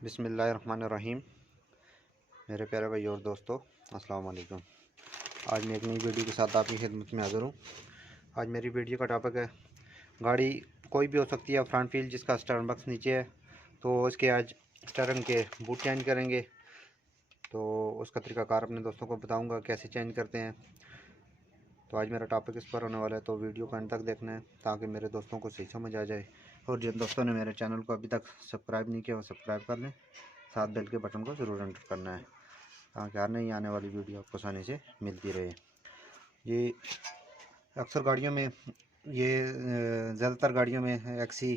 बिस्मिल्लाहिर्रहमानिर्रहीम। मेरे प्यारे भाई और दोस्तों, अस्सलाम वालेकुम। आज मैं एक नई वीडियो के साथ आपकी खिदमत में हाज़िर हूँ। आज मेरी वीडियो का टॉपिक है, गाड़ी कोई भी हो सकती है, फ्रंट व्हील जिसका स्टीयरिंग बॉक्स नीचे है तो इसके आज स्टीयरिंग के बूट चेंज करेंगे। तो उसका तरीकाकार अपने दोस्तों को बताऊँगा कैसे चेंज करते हैं। तो आज मेरा टॉपिक इस पर होने वाला है, तो वीडियो को अंत तक देखना है ताकि मेरे दोस्तों को सही समझ आ जाए। और जिन दोस्तों ने मेरे चैनल को अभी तक सब्सक्राइब नहीं किया वो सब्सक्राइब कर लें, साथ बेल के बटन को ज़रूर एंटर करना है ताकि हर नई आने वाली वीडियो आपको आसानी से मिलती रहे। ये अक्सर गाड़ियों में ज़्यादातर गाड़ियों में एक्सी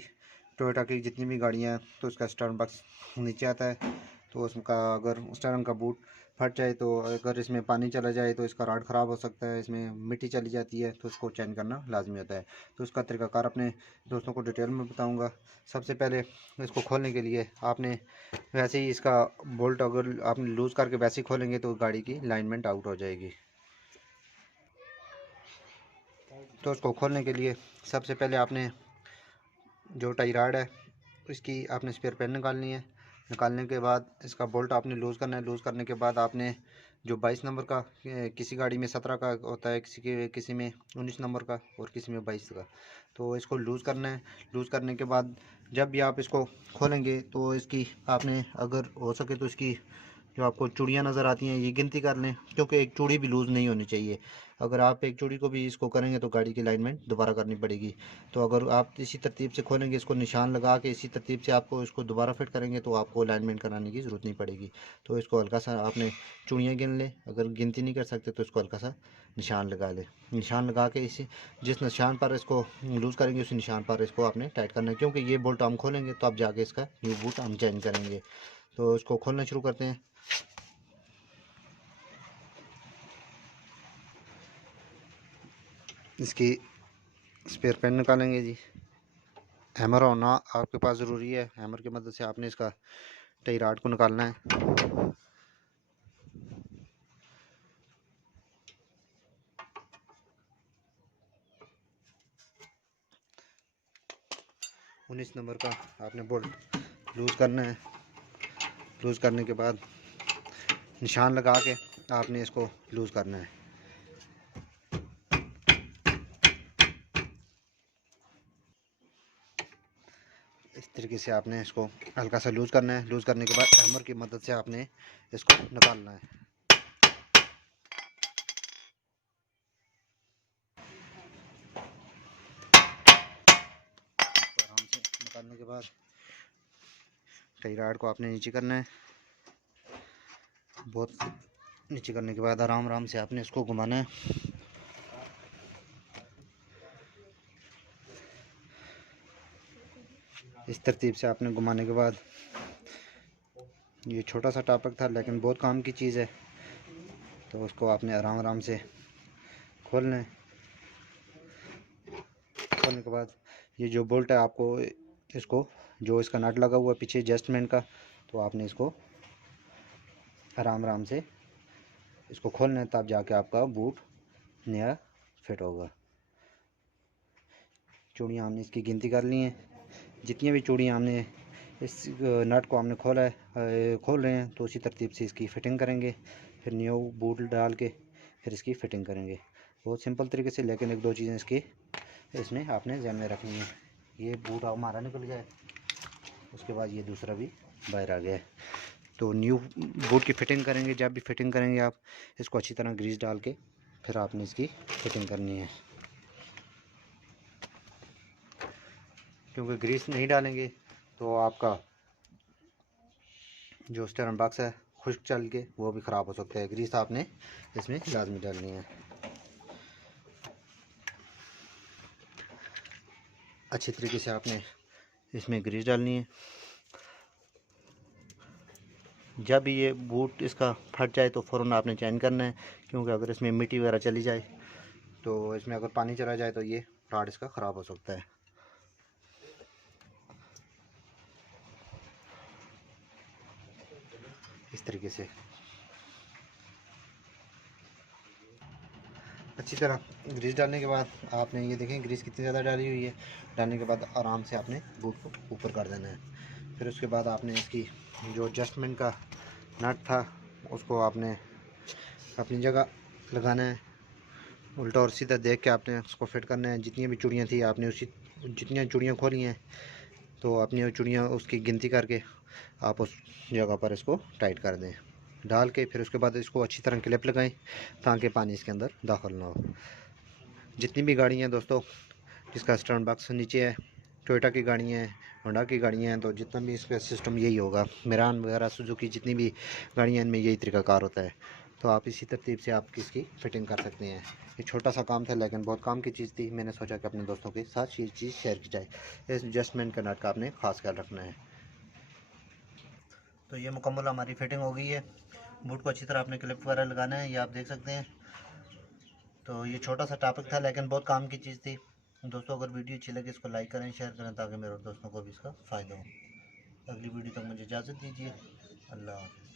टोयोटा की जितनी भी गाड़ियाँ हैं तो उसका स्टीयरिंग बॉक्स नीचे आता है। तो उसका अगर स्टीयरिंग का बूट फट जाए, तो अगर इसमें पानी चला जाए तो इसका रॉड ख़राब हो सकता है, इसमें मिट्टी चली जाती है तो उसको चेंज करना लाजमी होता है। तो उसका तरीकाकार अपने दोस्तों को डिटेल में बताऊंगा। सबसे पहले इसको खोलने के लिए आपने वैसे ही इसका बोल्ट अगर आपने लूज़ करके वैसे ही खोलेंगे तो गाड़ी की लाइनमेंट आउट हो जाएगी। तो उसको खोलने के लिए सबसे पहले आपने जो टाई रॉड है इसकी आपने स्पेयर पेन निकालनी है। निकालने के बाद इसका बोल्ट आपने लूज़ करना है। लूज़ करने के बाद आपने जो 22 नंबर का, किसी गाड़ी में 17 का होता है, किसी में 19 नंबर का और किसी में 22 का, तो इसको लूज़ करना है। लूज़ करने के बाद जब भी आप इसको खोलेंगे तो इसकी आपने अगर हो सके तो इसकी जो आपको चूड़ियाँ नज़र आती हैं ये गिनती कर लें, क्योंकि एक चूड़ी भी लूज़ नहीं होनी चाहिए। अगर आप एक चूड़ी को भी इसको करेंगे तो गाड़ी की अलाइनमेंट दोबारा करनी पड़ेगी। तो अगर आप इसी तरतीब से खोलेंगे, इसको निशान लगा के इसी तरतीब से आपको इसको दोबारा फिट करेंगे तो आपको अलाइनमेंट कराने की ज़रूरत नहीं पड़ेगी। तो इसको हल्का सा आपने चूड़ियाँ गिन लें, अगर गिनती नहीं कर सकते तो इसको हल्का सा निशान लगा लें। निशान लगा के इसी जिस निशान पर इसको लूज़ करेंगे उसी निशान पर इसको आपने टाइट करना है, क्योंकि ये बोल्ट हम खोलेंगे तो अब जाके इसका न्यू बूट हम चेंज करेंगे। तो इसको खोलना शुरू करते हैं। इसकी स्पेयर पेन निकालेंगे जी। हैमर होना आपके पास ज़रूरी है। हैमर की मदद से आपने इसका टाई रॉड को निकालना है। उन्नीस नंबर का आपने बोल्ट लूज़ करना है। लूज़ करने के बाद निशान लगा के आपने इसको लूज़ करना है। इस तरीके से आपने इसको हल्का सा लूज़ करना है। लूज़ करने के बाद हैमर की मदद से आपने इसको निकालना है। आराम से निकालने के बाद टाई रॉड को आपने नीचे करना है। बहुत नीचे करने के बाद आराम आराम से आपने इसको घुमाना है। इस तरतीब से आपने घुमाने के बाद, ये छोटा सा टॉपिक था लेकिन बहुत काम की चीज़ है, तो उसको आपने आराम आराम से खोलना है। खोलने के बाद ये जो बोल्ट है आपको इसको, जो इसका नट लगा हुआ है पीछे एडजस्टमेंट का, तो आपने इसको आराम आराम से इसको खोलना है, तब जाके आपका बूट नया फिट होगा। चूड़ियाँ हमने इसकी गिनती कर ली हैं। जितनी भी चूड़ियाँ हमने इस नट को हमने खोला है, खोल रहे हैं, तो उसी तरतीब से इसकी फ़िटिंग करेंगे। फिर न्यू बूट डाल के फिर इसकी फ़िटिंग करेंगे। बहुत सिंपल तरीके से, लेकिन एक दो चीज़ें इसकी इसमें आपने ध्यान में रखनी है। ये बूट हमारा निकल गया है, उसके बाद ये दूसरा भी बाहर आ गया है। तो न्यू बूट की फ़िटिंग करेंगे। जब भी फ़िटिंग करेंगे आप इसको अच्छी तरह ग्रीस डाल के फिर आपने इसकी फ़िटिंग करनी है, क्योंकि ग्रीस नहीं डालेंगे तो आपका जो स्टीयरिंग बॉक्स है खुश्क चल के वो भी ख़राब हो सकता है। ग्रीस आपने इसमें लाजमी डालनी है। अच्छी तरीके से आपने इसमें ग्रीस डालनी है। जब ये बूट इसका फट जाए तो फ़ौरन आपने चेंज करना है, क्योंकि अगर इसमें मिट्टी वगैरह चली जाए तो इसमें अगर पानी चला जाए तो ये रॉड इसका ख़राब हो सकता है। इस तरीके से अच्छी तरह ग्रीस डालने के बाद आपने ये देखें ग्रीस कितनी ज़्यादा डाली हुई है। डालने के बाद आराम से आपने बूट को ऊपर कर देना है। फिर उसके बाद आपने इसकी जो एडजस्टमेंट का नट था उसको आपने अपनी जगह लगाना है, उल्टा और सीधा देख के आपने उसको फिट करना है। जितनी भी चूड़ियाँ थी आपने उसी, जितनी चूड़ियाँ खोली हैं तो अपनी चूड़ियाँ उसकी गिनती करके आप उस जगह पर इसको टाइट कर दें डाल के। फिर उसके बाद इसको अच्छी तरह क्लिप लगाएं ताकि पानी इसके अंदर दाखिल ना हो। जितनी भी गाड़ियाँ हैं दोस्तों जिसका स्टर्न बॉक्स नीचे है, टोयोटा की गाड़ियाँ हैं, होंडा की गाड़ियाँ हैं, तो जितना भी इसका सिस्टम यही होगा। मिरान वगैरह सुजुकी जितनी भी गाड़ियाँ इनमें यही तरीक़ाकार होता है। तो आप इसी तरतीब से आप इसकी फ़िटिंग कर सकते हैं। ये छोटा सा काम था लेकिन बहुत काम की चीज़ थी। मैंने सोचा कि अपने दोस्तों के साथ ये चीज़ शेयर की जाए। इस एडजस्टमेंट का नट का आपने ख़ास ख्याल रखना है। तो ये मुकम्मल हमारी फ़िटिंग हो गई है। बूट को अच्छी तरह आपने क्लिप वगैरह लगाना है, ये आप देख सकते हैं। तो ये छोटा सा टॉपिक था लेकिन बहुत काम की चीज़ थी। दोस्तों अगर वीडियो अच्छी लगे इसको लाइक करें, शेयर करें ताकि मेरे दोस्तों को भी इसका फ़ायदा हो। अगली वीडियो तक मुझे इजाज़त दीजिए। अल्लाह हाफ़िज़।